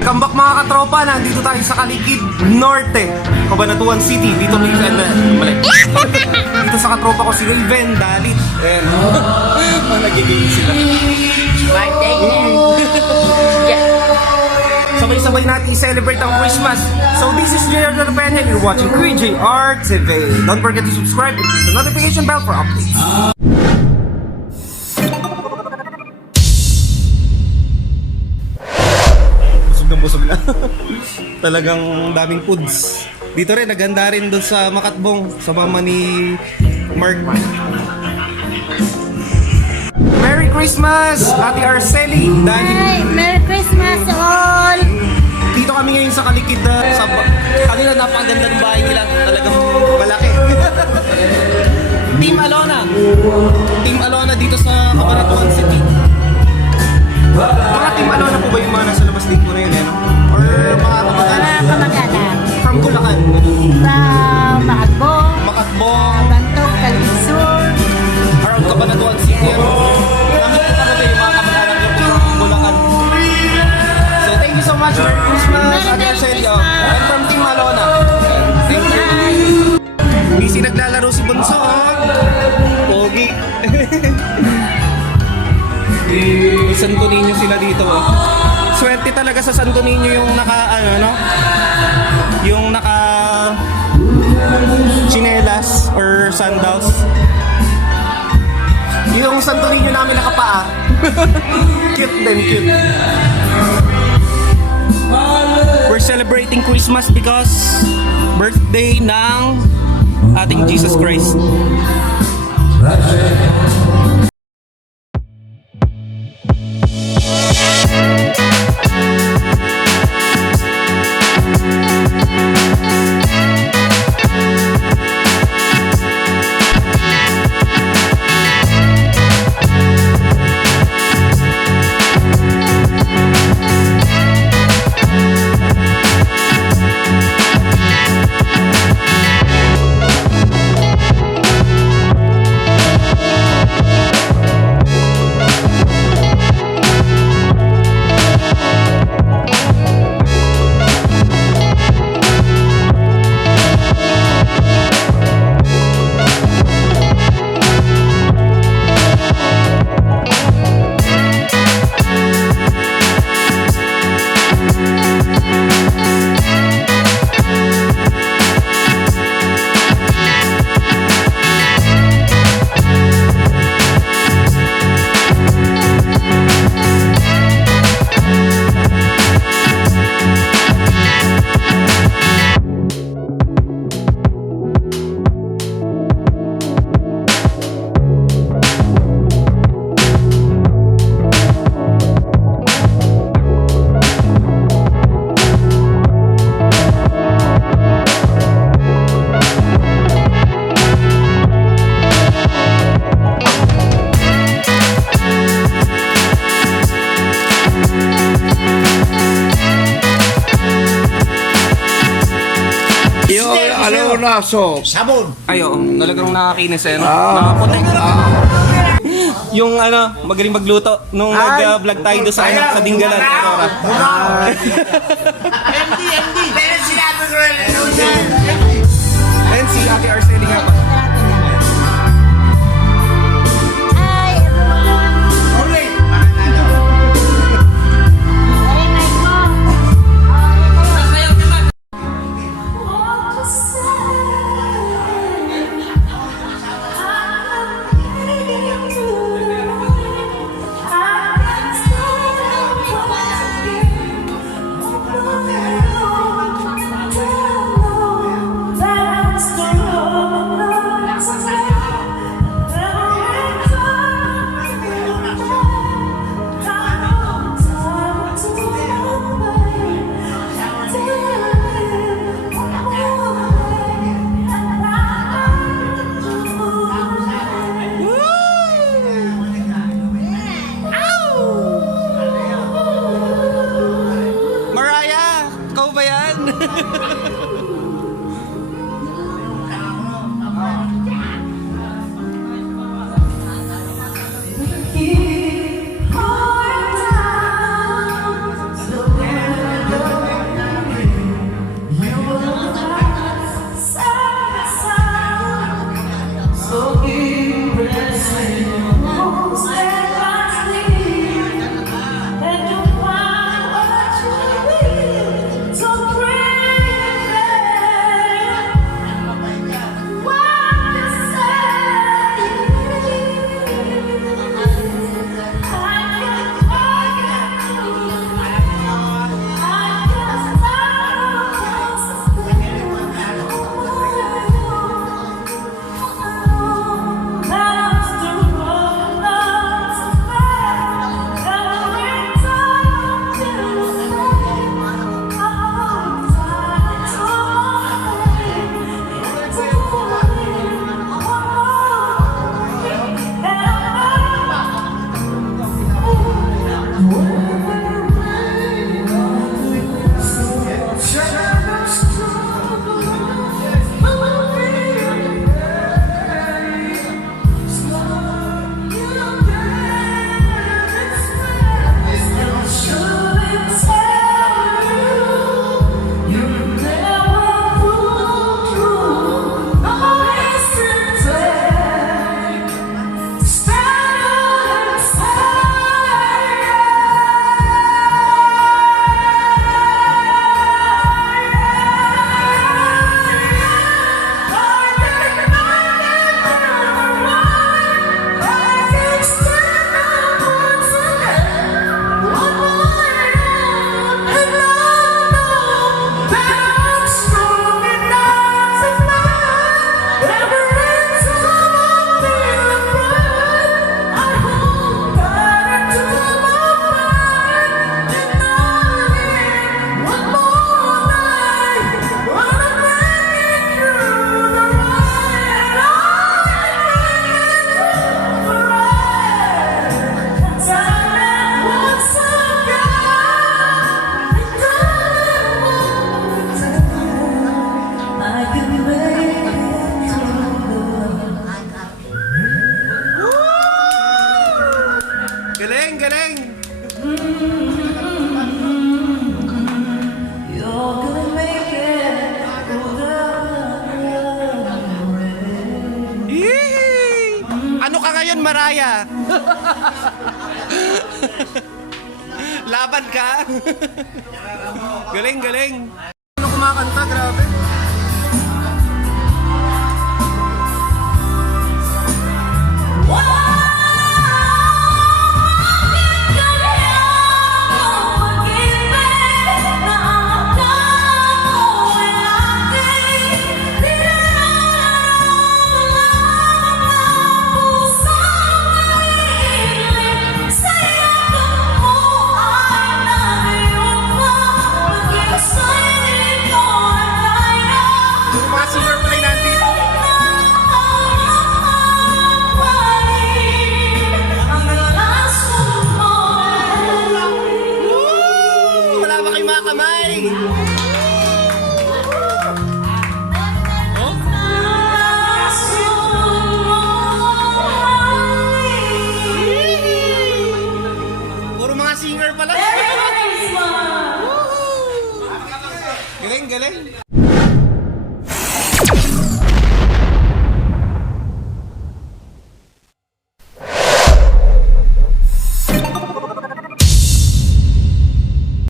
Welcome back mga katropa, nandito tayo sa Kalikid Norte, Cabanatuan City. Dito dito sa katropa ko si Raven, Dalit, and nagiging sila. Sabay-sabay natin i-celebrate ang Christmas. So this is J.R. Dalapen and you're watching QJR TV. Don't forget to subscribe and click the notification bell for updates. Busog na. Talagang daming foods. Dito rin, naganda rin doon sa Makatbong, sa mama ni Mark. Merry Christmas, Ate Arceli. Hi, Merry Christmas all! Dito kami ngayon sa Kalikid. Kanina napakaganda ng bahay nila. Talagang malaki. Team Alona. Team Alona dito sa Cabanatuan City. Mga Team Alona po ba yung mga nasa labas dito na yun, eh, no? Or mga kamag-anak? Mga kamag-anak. From Bulacan? From Makatbong, Makatbong, Bantok, Calisur. around Cabanatuan City, ano? Namit ko kami yung mga kamag-anak yung from Bulacan. So thank you so much. Merry Christmas, Ate Arceli. I'm from Team Alona. Thank you. Busy naglalaro si Bunso, Pogi. Santo Niño sila dito. Swerte talaga sa Santo Niño yung yung naka chinelas or sandals. Yung Santo Niño namin nakapaa. Cute din, cute. We're celebrating Christmas because birthday ng ating Jesus Christ. So, sabon. Ay, oo. Talagang nakakinis, eh, no? Nakaputi. Yung magaling magluto nung nag-vlog tayo doon sa Dinggalan. MD. Pero sinabi ko rin. And si Ate Arceli nga pa. Hi, everyone! Ulit. Very nice mo! Maraya. Laban ka. Galing, galing. Ano kumakanta? Grabe. Mga singer pala yung nandito. Wala ba kayong mga kamay? Puro mga singer pala. Galing, galing.